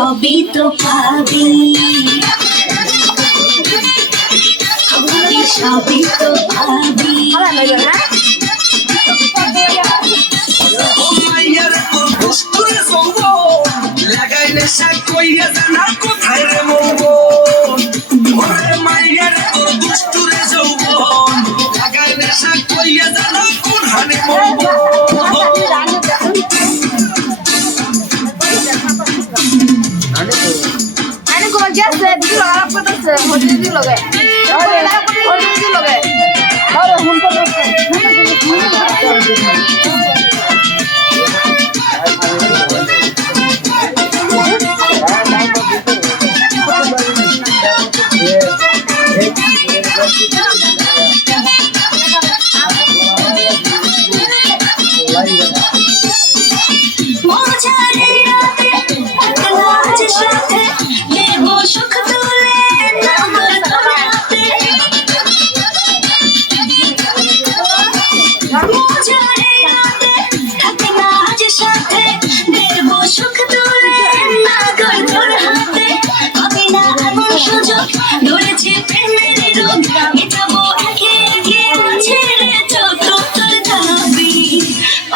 সবই তো পাবি। সবই তো পাবি। লাগাইলে সে কইয়া জানা গেছে ভিডিও আলাপ করতেছে হোটেল দিয়ে লগে হোটেল দিয়ে লগে আরে হুন করতেছে Yeah.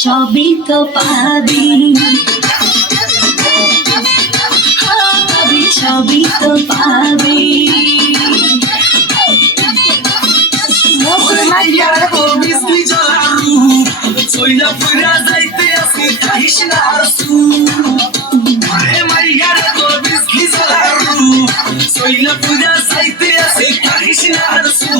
সবই তো পাবি। সবই তো পাবি। চইলা ফুরা যাইতে আসি, খাইস না আসু মাইয়ার তোর বিস্কি চলারু চইলা ফুরা যাইতে আসি, খাইস না আসু